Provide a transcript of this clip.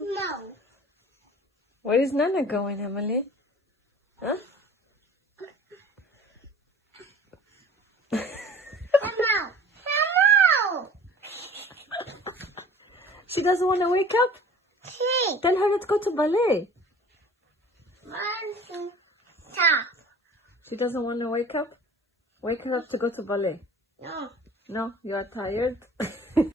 No. Where is Nana going, Emily? Huh? Hello. Hello. She doesn't want to wake up? Hey. Tell her let's go to ballet. Stop. She doesn't want to wake up? Wake her up to go to ballet. No. No, you are tired?